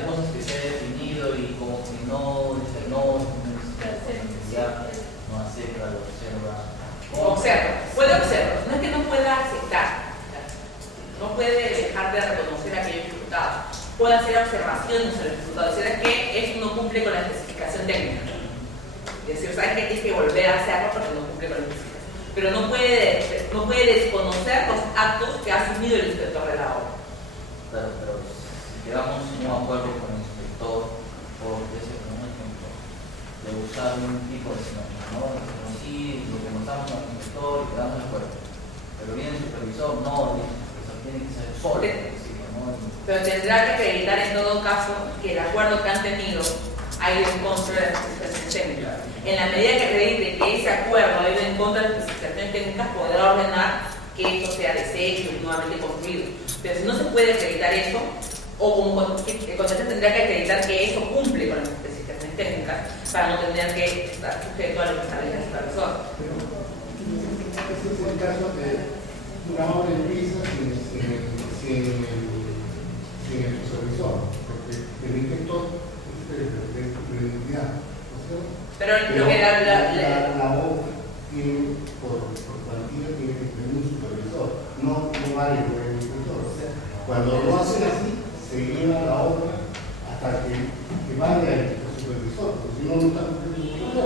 cosas que se ha definido y como que no acepta, lo observa. Observa, puede observar, no es que no pueda aceptar, no puede dejar de reconocer aquellos resultados, puede hacer observaciones sobre el resultado, decir es que esto no cumple con la especificación técnica, es decir, sabes que tienes que volver a hacerlo porque no cumple con la especificación, pero no puede desconocer los actos que ha asumido el inspector de la obra. Claro, pero si quedamos en un acuerdo con el inspector, por ejemplo, de usar un tipo de sinónimo, ¿no? Sí, lo que mostramos al inspector y quedamos de acuerdo. Pero viene el supervisor, no, el supervisor tiene que ser solo, ¿no? Pero tendrá que acreditar en todo caso que el acuerdo que han tenido ha ido en contra de las especificaciones técnicas. En la medida que acredite que ese acuerdo ha ido en contra de las especificaciones técnicas, podrá ordenar que esto sea deshecho y nuevamente construido. Pero si no se puede acreditar eso, o como contratista tendrá que acreditar que eso cumple con las especificaciones técnicas para no tener que estar sujeto a lo que establece el supervisor. Este es el caso de una obra empieza sin el supervisor, porque el inspector es de identidad. Pero lo que la obra tiene, por cuantía, tiene que tener un supervisor, no vale por el inspector. O sea, cuando lo hacen así, se lleva la obra hasta que vaya el supervisor, porque si no, no está cumpliendo.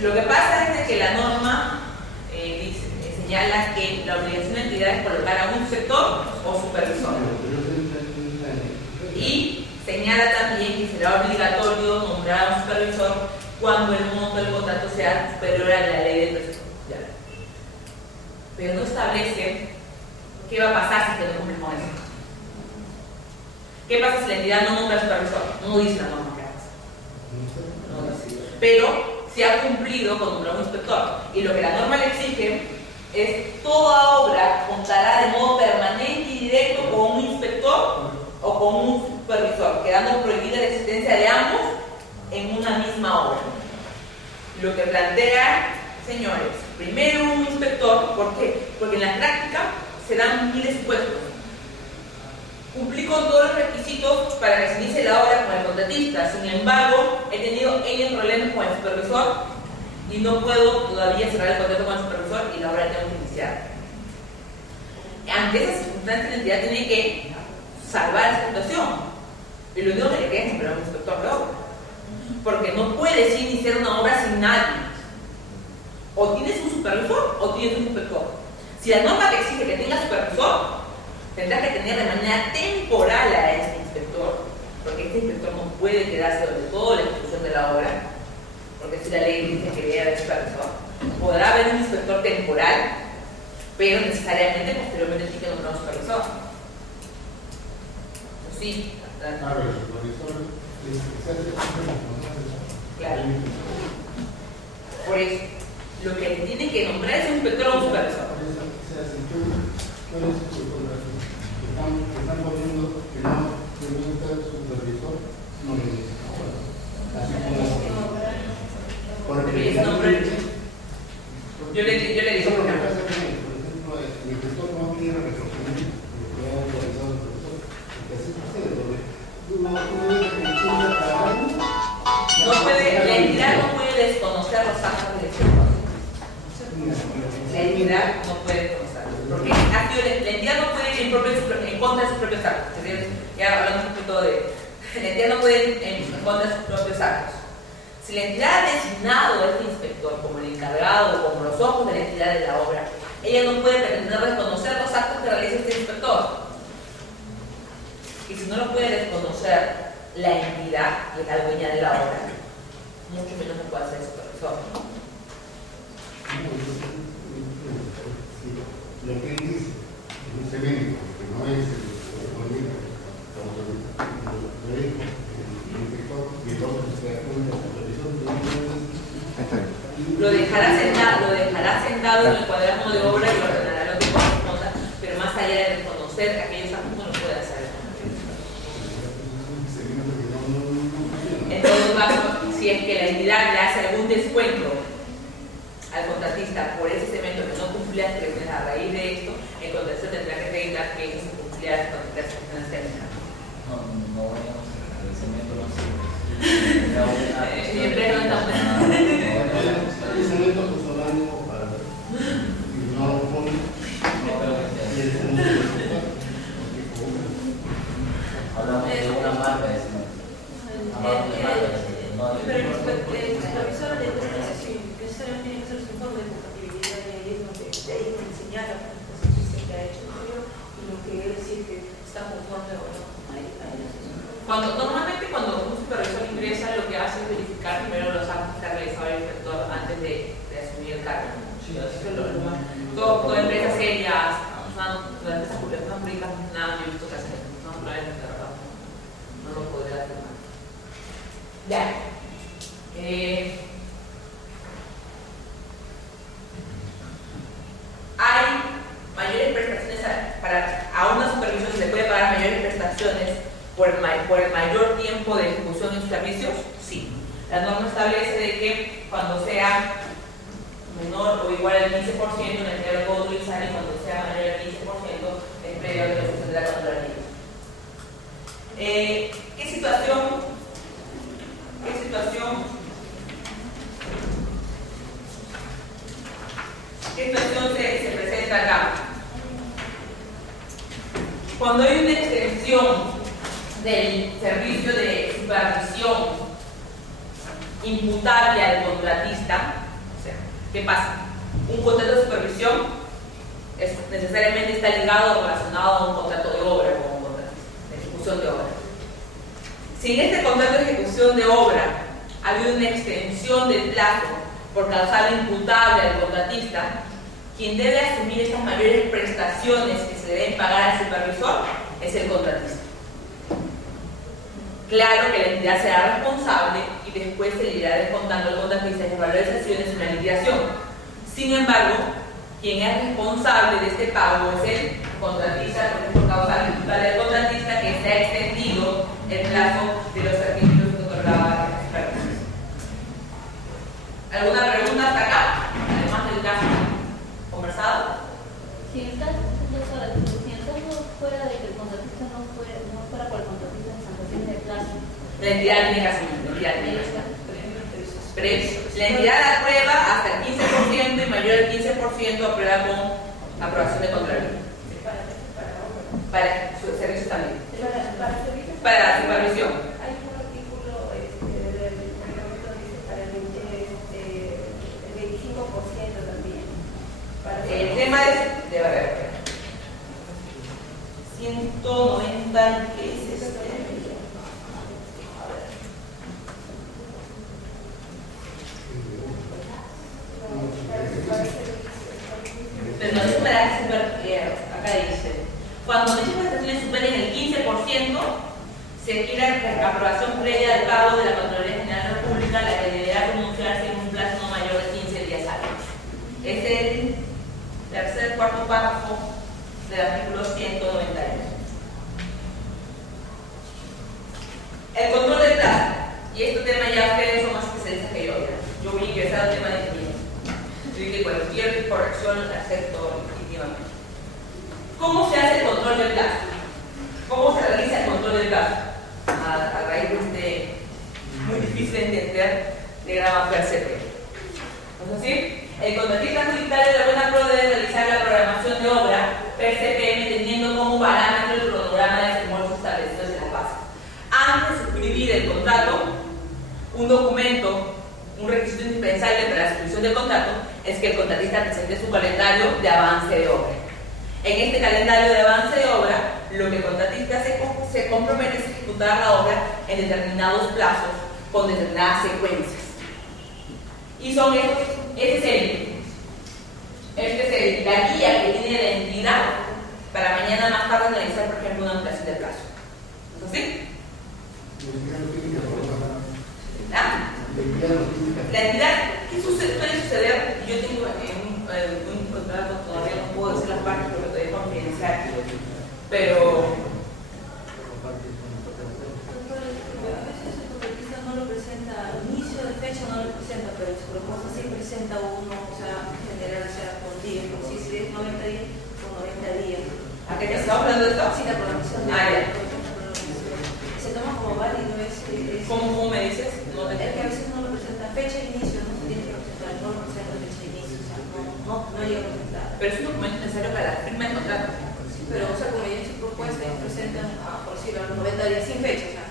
Lo que pasa es de que la norma señala que la obligación de la entidad es colocar a un inspector o supervisor. Y señala también que será obligatorio nombrar a un supervisor cuando el monto del contrato sea superior a la ley de presupuesto social. Pero no establece qué va a pasar si se no cumple con eso. ¿Qué pasa si la entidad no nombra al supervisor? No dice la norma qué pasa. No dice. Pero si ha cumplido con nombrar un inspector. Y lo que la norma le exige es toda obra contará de modo permanente y directo con un inspector o con un supervisor, quedando prohibida la existencia de ambos en una misma obra. Lo que plantea, señores, primero un inspector, ¿por qué? Porque en la práctica se dan miles de supuestos. Cumplí con todos los requisitos para que se inicie la obra con el contratista, sin embargo, he tenido problemas con el supervisor y no puedo todavía cerrar el contrato con el supervisor y la obra la tengo que iniciar. Ante esas circunstancias, la entidad tiene que salvar esa situación. Y lo único que le queda es nombrar un inspector de obra. Porque no puedes iniciar una obra sin nadie. O tienes un supervisor o tienes un inspector. Si la norma te exige que tengas supervisor, tendrás que tener de manera temporal a este inspector, porque este inspector no puede quedarse durante toda la ejecución de la obra, porque si la ley dice que debe haber supervisor. Podrá haber un inspector temporal, pero necesariamente posteriormente tiene que nombrar un supervisor. Sí. Claro, el supervisor claro. Por eso, lo que tiene que nombrar es un inspector o un supervisor. Están poniendo que no necesita el supervisor, no necesita ahora. Así como yo le digo por ejemplo, el inspector no quiere reconocimiento porque ha autorizado el profesor, porque así sucede, porque la entidad no puede desconocer los actos del inspector. La entidad no puede desconocerlos, porque la entidad no puede ir en contra de sus propios actos. Es decir, ya hablamos un poquito de la entidad no puede ir en contra de sus propios actos. Si la entidad ha designado a este inspector como el encargado, como los ojos de la entidad de la obra, ella no puede pretender desconocer los actos que realiza este inspector. Y si no lo puede desconocer la entidad, que es la dueña de la obra, mucho menos lo puede hacer el supervisor. Lo que él dice en un cemento, que no es el correspondiente, lo dijo el inspector y el otro se da cuenta del supervisor. Lo dejará sentado en el cuaderno de obra y lo ordenará lo que corresponda, pero más allá de reconocer aquellos actos no lo puede hacer. En todo caso, si es que la entidad le hace algún descuento al contratista por ese cemento que no cumplía las restricciones a raíz de esto, el contratista tendrá que acreditar que eso cumplía las restricciones técnicas. No voy a Siempre no estamos. Ese momento puso el ánimo para ver. Y no lo pone. No creo que sea. Y el segundo Hablamos de una marca de cemento. Hablamos de marca de cemento, no de... Pero el supervisor de organización, que necesariamente tiene que hacer su informe de compatibilidad y ahí es donde de ahí me señala las cosas que ha hecho anterior y lo que él decir que está conforme o no. Normalmente cuando un supervisor ingresa, lo que hace es verificar primero los actos que ha realizado el inspector antes de asumir el cargo. Sí, así Eso es lo más. Todas empresas serias, las empresas públicas, nada, yo he visto que hacen eso. No, probablemente, la verdad, no lo podría afirmar. Ya. Hay mayores prestaciones a una supervisión se le puede pagar mayores prestaciones por el mayor tiempo de ejecución de sus servicios. Sí, la norma establece de que cuando sea menor o igual al 15% en el nivel puedo utilizar, y cuando sea mayor al 15% es previo a la ejecución de la Contraloría. ¿Qué situación se presenta acá? Cuando hay una extensión del servicio de supervisión imputable al contratista, o sea, ¿qué pasa? Un contrato de supervisión necesariamente está ligado o relacionado a un contrato de obra, como un contrato de ejecución de obra. Si en este contrato de ejecución de obra ha habido una extensión del plazo por causal imputable al contratista, quien debe asumir estas mayores prestaciones que se deben pagar al supervisor es el contratista. Claro que la entidad será responsable y después se le irá descontando al contratista las valorizaciones en la liquidación. Sin embargo, quien es responsable de este pago es el contratista, porque es por causa imputable del contratista que se ha extendido el plazo de los servicios que otorgaba el supervisor. ¿Alguna pregunta hasta acá? Además del caso conversado. Si en el caso fuera de que el contratista no fuera por el contratista en sanción de plazo, La entidad tiene que asumir, la entidad aprueba hasta el 15% y mayor al 15% aprueba con aprobación de Contraloría. Para su servicio también. Para la supervisión. Hay un artículo del reglamento que dice para el 25% también. El tema es, debe haber 190, ¿qué es este? Pero no es para acá dice, cuando dichas prestaciones superen el 15%, se requiere la aprobación previa del pago de la Contraloría General de la República, la que deberá pronunciarse en un plazo no mayor de 15 días hábiles. Es el tercer cuarto párrafo del artículo 191. El control del plazo, y este tema ya ustedes son más especialistas que yo. Yo voy a ingresar al tema de ingeniería. Yo dije cualquier corrección la acepto legítimamente. ¿Cómo se hace el control del plazo? ¿Cómo se realiza el control del plazo? A raíz de este muy difícil de entender diagrama PRCP. ¿No es así? El contratista adjudicatario de buena prueba debe realizar la programación de obra PRCPM teniendo como parámetro el cronograma de desembolsos establecidos en la base. Antes de suscribir el contrato, un documento, un requisito indispensable para la suscripción del contrato es que el contratista presente su calendario de avance de obra. En este calendario de avance de obra, lo que el contratista se compromete es ejecutar la obra en determinados plazos con determinadas secuencias. Y son estos, este es la guía que tiene la entidad para mañana más tarde analizar, por ejemplo, una ampliación de plazo. ¿No es así? ¿Ah? La entidad, ¿qué puede suceder? Yo tengo un contrato, todavía no puedo decir las partes porque todavía es confidencial, pero a veces el contratista no lo presenta al inicio de fecha, no lo presenta, pero en su propuesta sí presenta uno, o sea, general, o sea, por día, si es 90 días, por 90 días. ¿a qué estamos hablando de esto? Sí, la programación de ya. se toma como válido es... ¿Cómo me dices? No te Es que a veces no lo presenta fecha de inicio, no se tiene que presentar, no lo presenta fecha de inicio, o sea, no llega a presentar. Pero es un documento necesario para la firma del contrato. Pero, o sea, como ya en su propuesta, ellos presentan, por decirlo, a los 90 días sin fecha, o sea,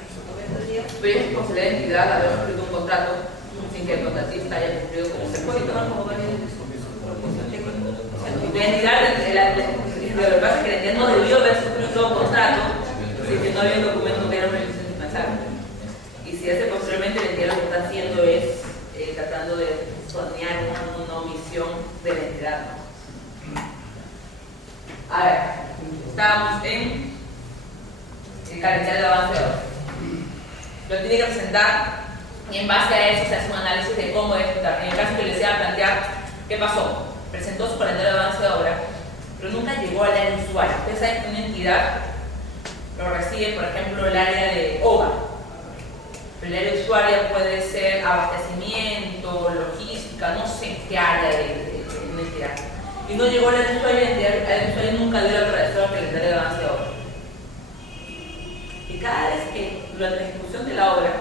90 días. Pero es responsabilidad de la entidad haber suscrito un contrato sin que el contratista haya cumplido con ese Se puede requisito. tomar como varios de su propuesta técnica. O sea, La entidad, lo que pasa es que la entidad no debió haber suscrito un contrato si que no había un documento que era una revisión dispensable. Y si hace posteriormente, la entidad lo que está haciendo es tratando de soñar una omisión de la entidad, ¿no? A ver, estábamos en el calendario de avance de obra. Lo tiene que presentar y en base a eso se hace un análisis de cómo ejecutar. En el caso que les iba a plantear, ¿qué pasó? Presentó su calendario de avance de obra, pero nunca llegó al área de usuario. Ustedes saben que una entidad lo recibe, por ejemplo, el área de OVA. El área de usuario puede ser abastecimiento, logística, no sé qué área de una entidad. Y no llegó al área de usuario, el área de usuario nunca dio la autorización al calendario de avance de obra. Y cada vez que durante la ejecución de la obra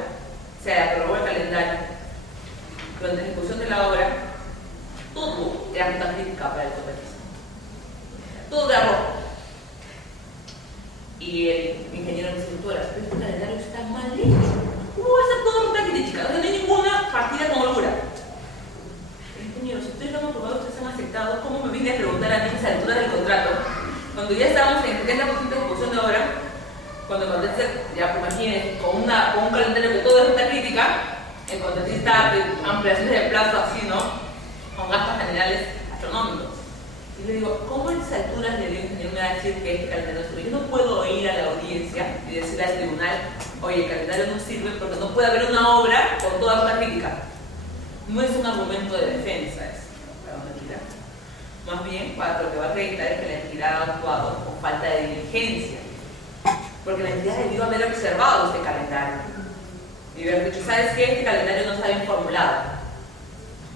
se aprobó el calendario, durante la ejecución de la obra, todo era nota crítica para el contratista. Todo era rojo. Y el ingeniero de estructuras, pero este calendario está mal hecho. ¿Cómo va a ser todo nota crítica? No hay ninguna partida con holgura. Ingeniero, si ustedes lo han aprobado, ustedes han aceptado, ¿cómo me viene a preguntar a mí a esa altura del contrato? Cuando ya estábamos en 70% de ejecución de obra, cuando el contratista, ya pues imagínense, con un calendario que todo es nota crítica, el contratista ampliaciones de plazo así, ¿no? Con gastos generales astronómicos. Y le digo, ¿cómo a esas alturas le dio ingeniero me va a decir que este calendario no sirve? Yo no puedo ir a la audiencia y decirle al tribunal, oye, el calendario no sirve porque no puede haber una obra con toda una crítica. No es un argumento de defensa eso, para una entidad. Más bien, lo que va a acreditar es que la entidad ha actuado con falta de diligencia. Porque la entidad debió haber observado este calendario y haber dicho, ¿sabes qué? Este calendario no está bien formulado.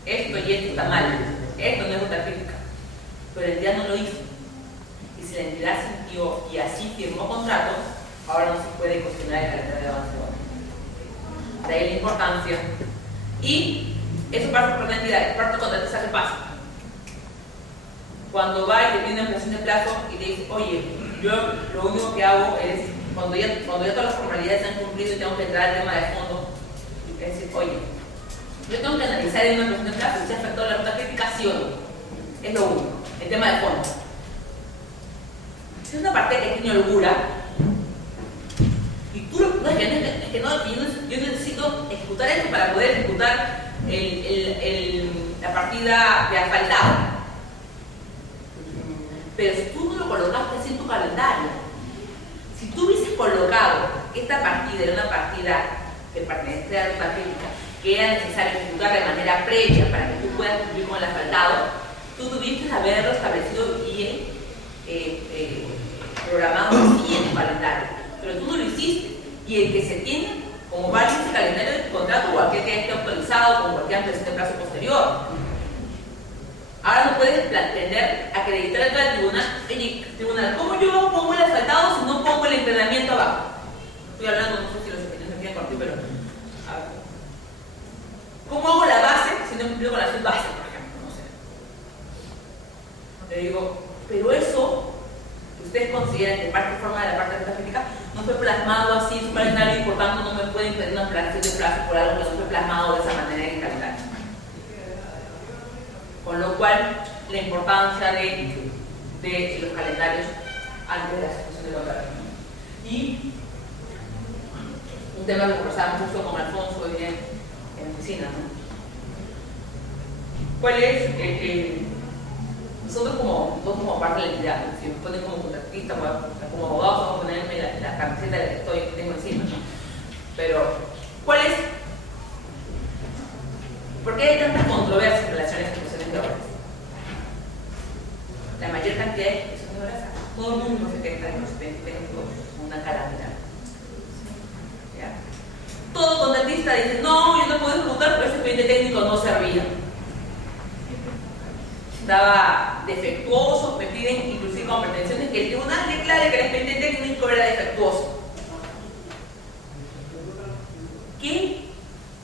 Esto y esto está mal. Esto no es otra crítica. Pero la entidad no lo hizo. Y si la entidad sintió y así firmó contrato, ahora no se puede cuestionar el calendario de avance de obra. De ahí la importancia. Y eso pasa por la entidad. El parte contratista, ¿qué pasa? Cuando va y le pide una ampliación de plazo y le dice, oye, yo lo único que hago es, cuando ya todas las formalidades se han cumplido y tengo que entrar al tema de fondo, es decir, oye, yo tengo que analizar en una ampliación de plazo si se afectó la nota crítica, sí o no. Es lo único, el tema de fondo. Si es una parte que tiene holgura, y tú, no es que yo necesito ejecutar esto para poder ejecutar la partida de asfaltado. Pero si tú no lo colocaste así en tu calendario, si tú hubieses colocado esta partida era una partida que pertenece a la crítica, que era necesario ejecutar de manera previa para que tú puedas cumplir con el asfaltado, tú tuviste que haberlo establecido bien programado así en tu calendario, pero tú no lo hiciste. Y el que se tiene como válido ese calendario de contrato o aquel que esté actualizado con cualquier ampliación de plazo posterior. Ahora no puedes pretender acreditar al tribunal, tribunal, ¿cómo yo pongo el asfaltado si no pongo el entrenamiento abajo? Estoy hablando, no sé si los pequeños me quieren cortar, pero a ver. ¿Cómo hago la base si no cumplido con la subbase, por ejemplo? No sé. Te digo, pero eso que ustedes consideran que parte forma de la parte de la crítica no fue plasmado así en su calendario y por tanto no me pueden pedir una ampliación de plazo por algo que no fue plasmado de esa manera en el calendario. Con lo cual, la importancia de los calendarios antes de la ejecución del contrato. Y un tema que conversábamos justo con Alfonso hoy en oficina, ¿no? ¿Cuál es nosotros como parte de la entidad? Si me ponen como contratista, como abogado, vamos a ponerme la camiseta que tengo encima, ¿no? Pero, ¿cuál es? ¿Por qué hay tantas controversias en relación a ejecuciones de obras? La mayor cantidad de ejecuciones de obras, todo el mundo se queja de los técnicos, una calamidad. ¿Ya? Todo contratista dice, no, yo no puedo ejecutar porque ese expediente técnico no servía. Estaba defectuoso, me piden inclusive como pretensiones que el tribunal declare que el expediente técnico era defectuoso.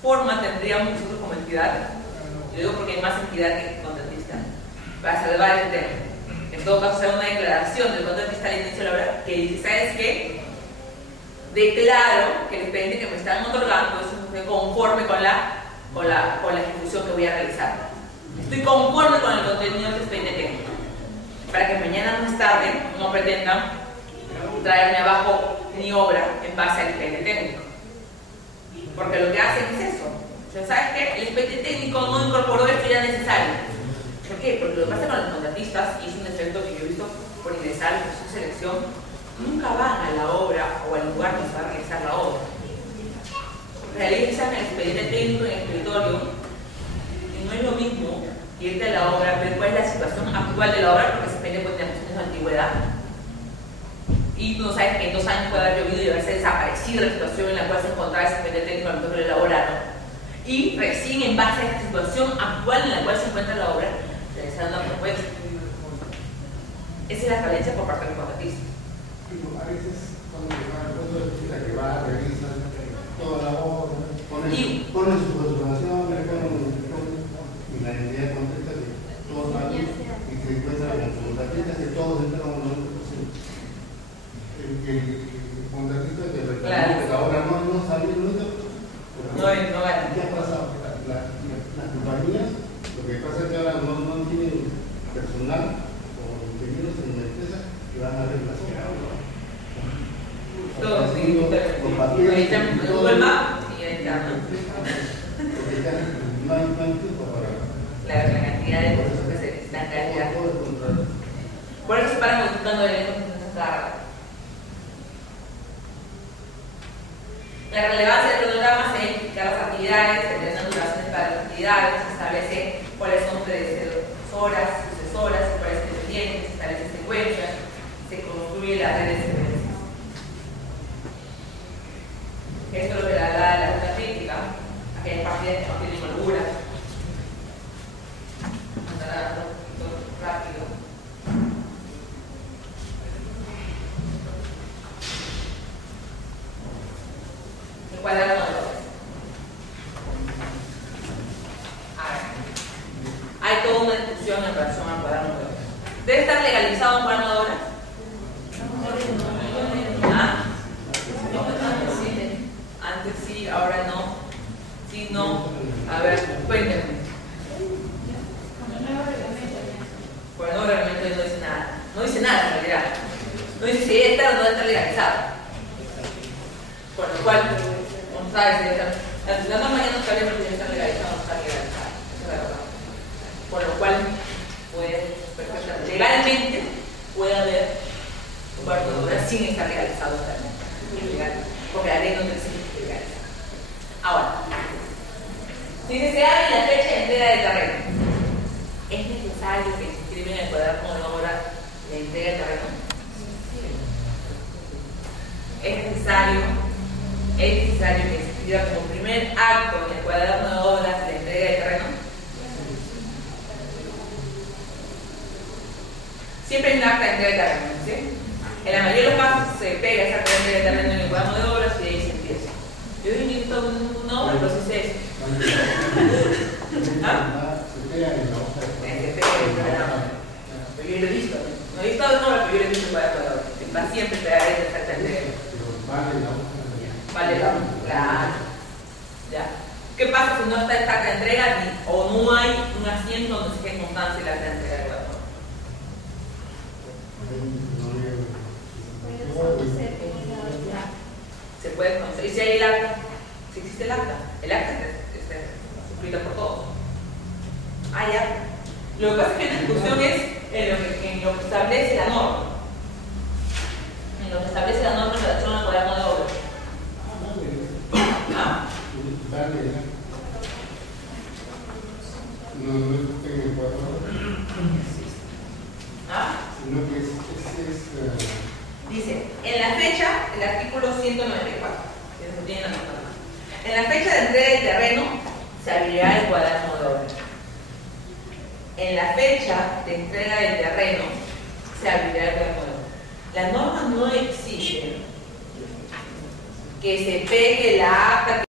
forma tendríamos nosotros como entidad? Yo digo porque hay más entidad que contratista, para salvar el tema. En todo caso, hacer una declaración del contratista al inicio de la obra que dice, ¿sabes qué? Declaro que el expediente que me están otorgando es conforme con la ejecución que voy a realizar. Estoy conforme con el contenido del expediente técnico. Para que mañana más tarde no pretendan traerme abajo mi obra en base al expediente técnico. Porque lo que hacen es eso. O sea, ¿sabes qué? El expediente técnico no incorporó esto ya necesario. ¿Por qué? Porque lo que pasa con los contratistas, y es un efecto que yo he visto por ingresar en proceso de selección, nunca van a la obra o al lugar donde se va a realizar la obra. Realizan el expediente técnico en el escritorio y no es lo mismo irte a la obra, ver cuál es la situación actual de la obra, porque ese expediente puede tener su antigüedad. Y tú no sabes que en 2 años puede haber llovido y haberse desaparecido la situación en la cual se encontraba ese expediente técnico al momento que lo elaboraron. Y recién en base a esta situación actual en la cual se encuentra la obra, realizar una propuesta. Esa es la falencia por parte del contratista. A veces cuando que va, revisa toda la obra, pone sus observaciones, y la entidad contesta que todo está bien y se encuentra con los contratistas que todos entran a un 90%. El contratista que reclamó que la obra no salió nunca, no vale. ¿Qué ha pasado? Las compañías, lo que pasa es que ahora no tienen personal o ingenieros en la empresa que van a ver las obras. Todos, sí, ahí está Google Maps y ahí está, ¿no? No hay tiempo para La cantidad de cosas que se necesitan calidad. Por eso se paran modificando el elenco de cada rato. La relevancia del cronograma se identifica las actividades, se determinan duraciones para las actividades, se establece cuáles son predecesoras, sucesoras, cuáles son dependientes, se establece secuencias, se construye la red de secuencias. Esto es lo que da la ruta crítica, aquellas partidas que no tienen holguras. Andará un poquito rápido. El cuaderno de obras. A ver. Hay toda una discusión en relación al cuaderno de obras. ¿Debe estar legalizado un cuaderno de obras? ¿Ah? Antes sí, ahora no. Sí, no. A ver, cuéntenme. Bueno, no, realmente no dice nada. No dice nada en realidad. No dice si debe estar o no debe estar legalizado. Por lo cual, no sabes si debe estar. La norma ya no sabemos si debe estar legalizado o no está legalizado. Esa es la verdad. Por lo cual, perfectamente, legalmente puede haber un cuarto de obra sin estar legalizado también. Porque la ley no te exige que legalizar. Ahora, si se abre la fecha de entrega de terreno, ¿es necesario que se inscriba en el cuaderno de obra la entrega de terreno? Es necesario que se inscriba como primer acto en el cuaderno de obras la entrega de terreno. Siempre hay un acta de entrega de terreno, ¿sí? En la mayoría de los casos se pega esa acta de entrega de terreno en el cuaderno de obras y ahí se empieza. Yo he visto una obra, pero sí sé eso. ¿Ah? se pega en la hoja. Pero yo lo he visto. No he visto una obra, pero yo lo he visto en cuaderno de obras. Va siempre pegar esa acta de entrega. Vale la hoja. Vale la hoja. Claro. Ya. ¿Qué pasa si no está esta acta de entrega o no hay un asiento donde se quede constancia la acta de entrega del cuaderno? Se puede conocer. ¿Y si hay el acta? Si existe el acta está suscrita por todos. Hay acta. Lo que pasa es que la discusión es en lo que establece la norma. En lo que establece la norma en relación al cuaderno de obra. ¿Ah? No está en el cuaderno. ¿Ah? Sino que es Dice, en la fecha, el artículo 194, que tiene la norma. En la fecha de entrega del terreno se abrirá el cuaderno de obra. En la fecha de entrega del terreno se abrirá el cuaderno de obra. La norma no exige que se pegue la acta